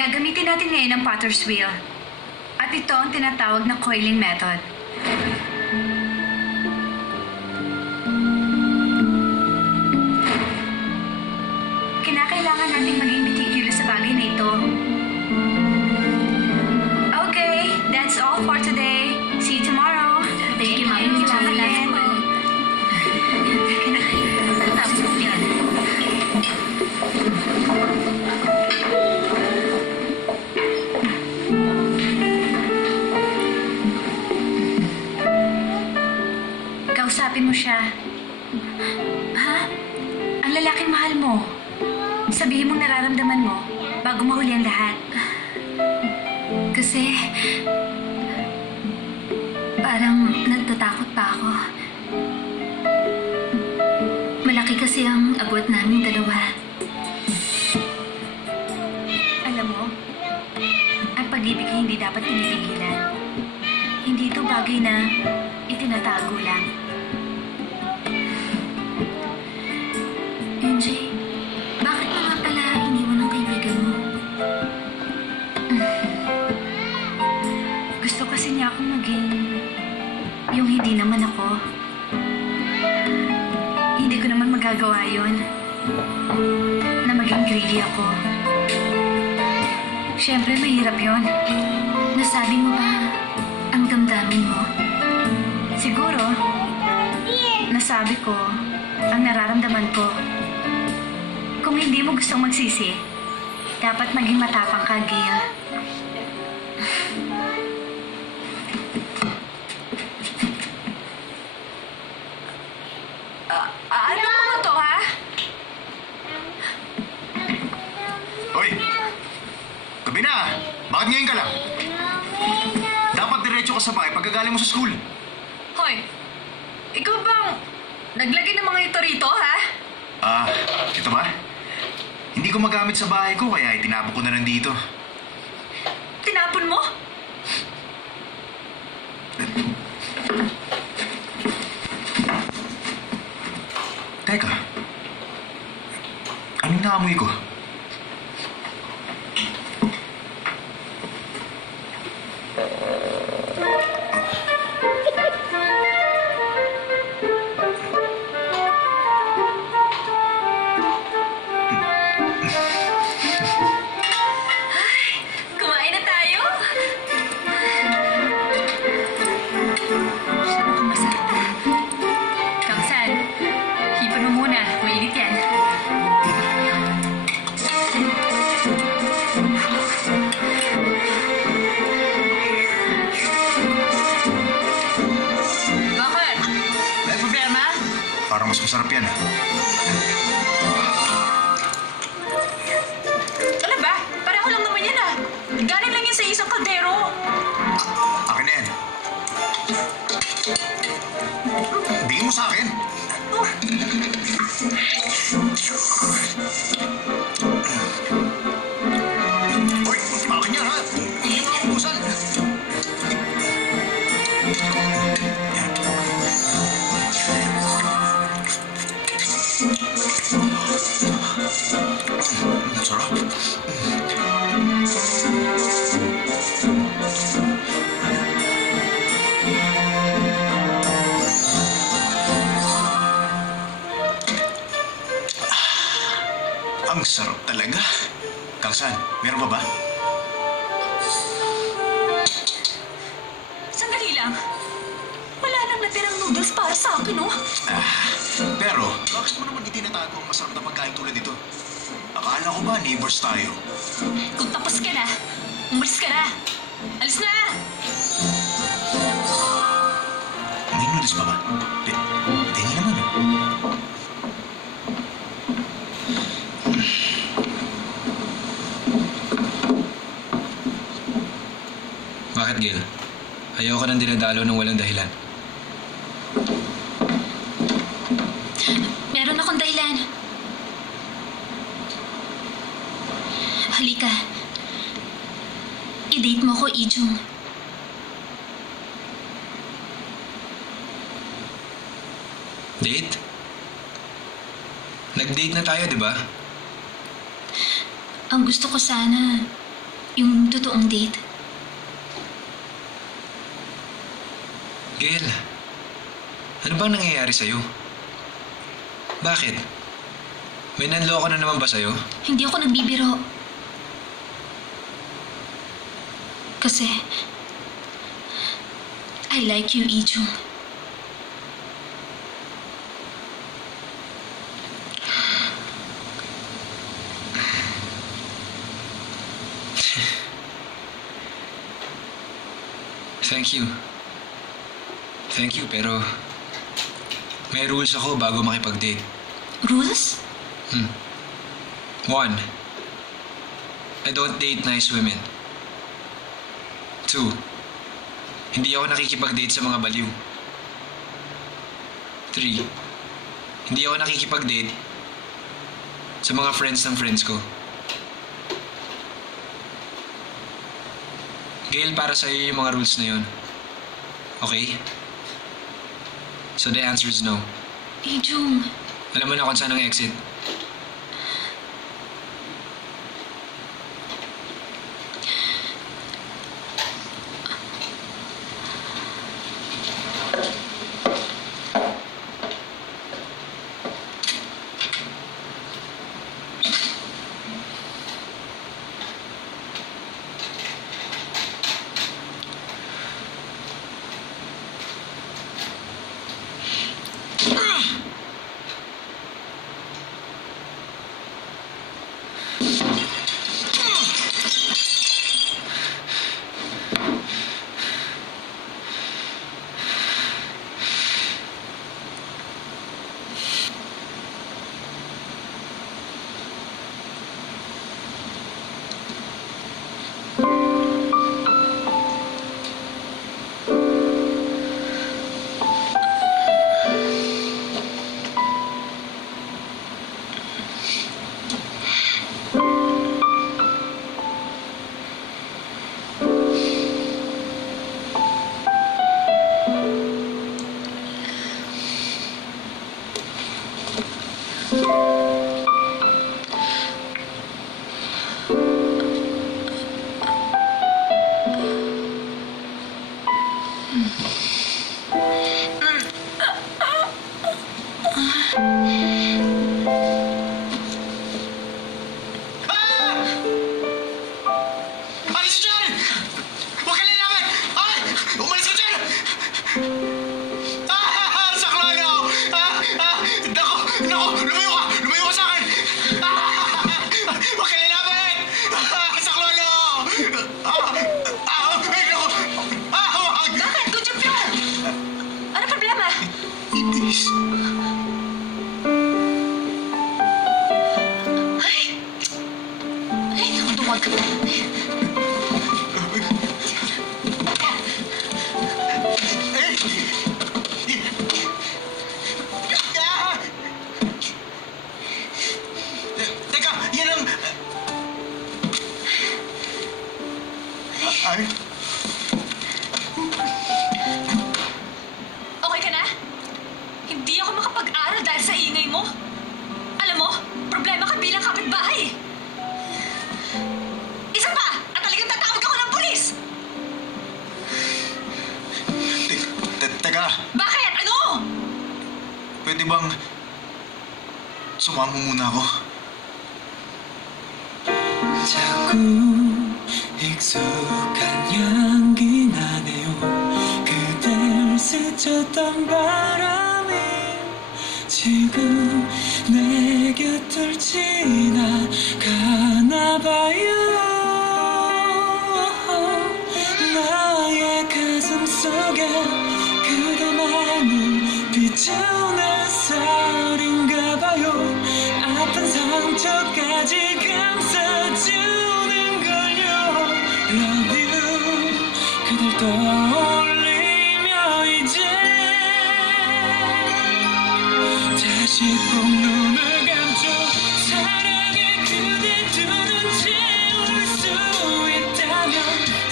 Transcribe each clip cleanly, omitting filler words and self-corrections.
Gagamitin natin ngayon ang potter's wheel. At ito ang tinatawag na coiling method. Kinakailangan nating maging meticulous sa bagay na ito. Okay, that's all for today. See you tomorrow. Thank you, Ma'am. Tapos yan. Kausapin mo siya. Ha? Ang lalaking mahal mo. Sabihin mong nararamdaman mo bago mahuli ang lahat. Kasi parang natatakot pa ako. Malaki kasi ang agwat namin dalawa. Alam mo, ang pag-ibig ay hindi dapat pinipigilan. Hindi ito bagay na itinatago lang. MJ, bakit mo nga pala iniwan ng kaibigan mo? Gusto kasi niya akong maging yung hindi naman ako. Hindi ko naman magagawa yun. Na maging greedy ako. Siyempre, mahirap yun. Nasabi mo ba ang damdamin mo? Siguro, nasabi ko ang nararamdaman ko. Kung hindi mo gustong magsisi, dapat maging matapang ka, Gail. Ano mo to, ha? Hoy! Gabi na! Bakit ngayon ka lang? Dapat diretso ka sa bahay pagkagaling mo sa school. Hoy, ikaw bang naglagay ng mga ito rito, ha? Ito ba? Hindi ko magamit sa bahay ko kaya itinapon ko na lang dito. Tinapon mo? Teka. Anong naamoy ko? Kumain na tayo? Ang masarap. Kangsan, hipan mo muna. Mainit yan. Bakit? May problema? Parang mas masarap yan Ano ba? Pareho lang naman yan ah. Galing lang yan sa isang kaldero. Akin na yan. Bigyan mo sa akin. Hoy, akin yan ha. Hindi mo ubusan. Sarap. Ang sarap talaga. Kangsan, meron pa ba? Sandali lang. Wala nang natirang noodles para sa akin, oh. Pero, bakit mo naman itinatago ang masarap na pagkain tulad dito? Akala ko ba neighbors tayo? Kung tapos ka na, umalis ka na. Alis na! May noodles pa ba? Tingin naman Bakit, Gil? Ayaw ka nang dinadalo ng walang dahilan. Meron akong dahilan. Halika. I-date mo ko, Ijung. Date? Nag-date na tayo, di ba? Ang gusto ko sana, Yung totoong date. Gail, ano bang nangyayari sa'yo? Bakit? May nanloko na naman ba sa'yo? Hindi ako nagbibiro. Kasi, I like you, Ijung. Thank you. Thank you, pero may rules ako bago makipag-date. Rules? 1. I don't date nice women. 2. Hindi ako nakikipag-date sa mga baliw. 3. Hindi ako nakikipag-date sa mga friends ng friends ko. Gail, para sa'yo yung mga rules na yun. Okay? So the answer is no. Ijung. Alam mo na kung saan ang exit. Okay ka na? Hindi ako makapag-aral dahil sa ingay mo. Alam mo, problema ka bilang kapitbahay. Isa pa! At talagang tatawag ako ng pulis! Teka, Bakit? Ano? pwede bang sumama muna ako? 자꾸 익숙한 향기 나네요 그댈 스쳤던 바람이 지금 내 곁을 지나가나 봐요 나의 가슴 속에 그대만을 비추는 쌀인가 봐요 아픈 상처까지 감싸주는 걸요 Love you 그댈 떠올리며 이제 다시 꼭 눈을 감죠 사랑해 그대 두 눈 채울 수 있다면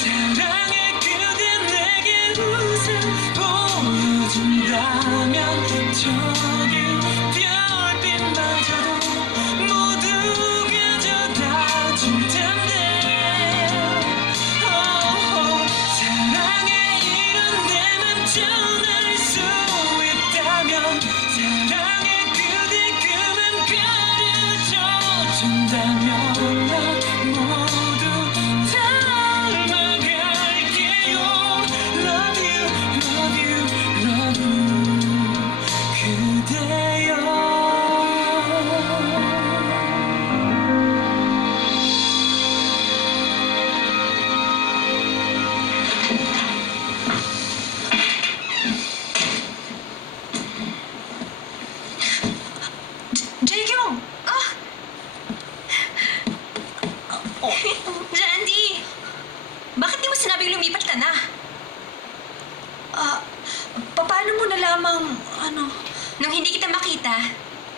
사랑해 그대 내게 웃음 보여준다면 저기 별빛마저도 모두 가져다 줄 텐데 namang, Nung hindi kita makita,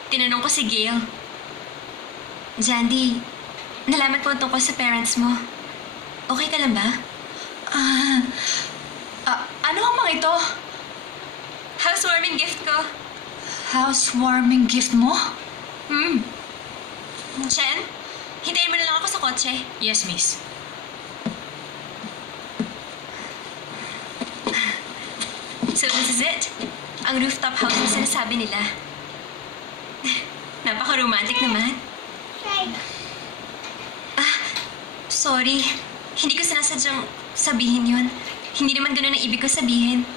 tinanong ko si Gail. Jandy, nalaman ko ang tungkol sa parents mo. Okay ka lang ba? ano ang mga ito? Housewarming gift ko. Housewarming gift mo? Jen, hintayin mo na lang ako sa kotse. Yes, miss. So this is it. Ang rooftop house na sinasabi nila. Napaka-romantic naman. Sorry. Hindi ko sinasadyang sabihin yun. Hindi naman ganun ang ibig ko sabihin.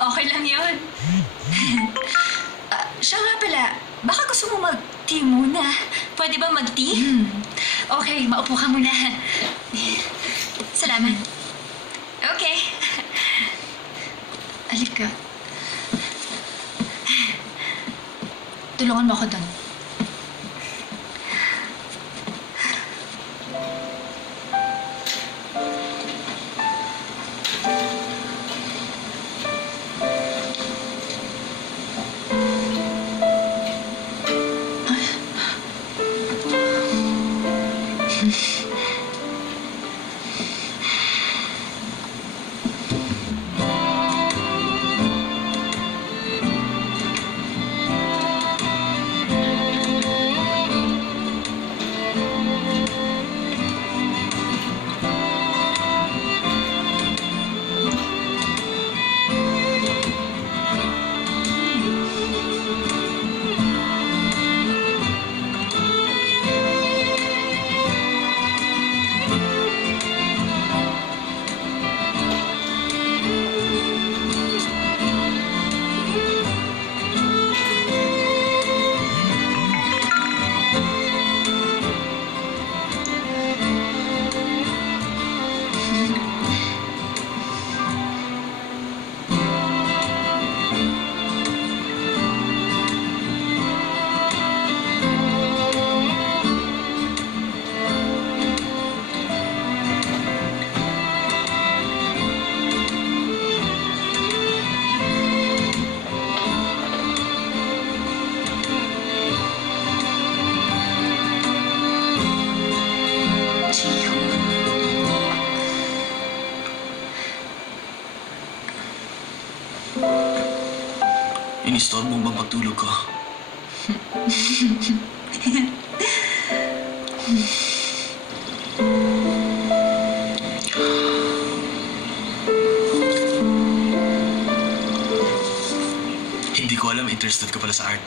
Okay lang yun. Siya nga pala, baka gusto mo mag-tea muna. Pwede ba mag-tea? Okay, maupo ka muna. Salamat. Okay. Halika. Tulungan mo ako doon. Inistorbo mo bang pagtulog ko? Hindi ko alam, interested ka pala sa art.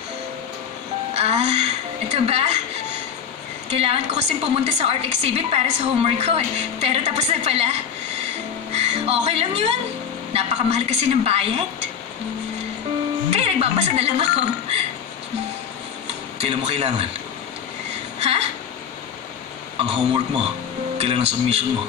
Ito ba? Kailangan ko kasing pumunta sa art exhibit para sa homework ko eh. Pero tapos na pala. Okay lang yun. Napakamahal kasi ng bayad. Kaya nagbabasa na lang ako. Kailan mo kailangan? Ha? Ang homework mo, kailan ang submission mo?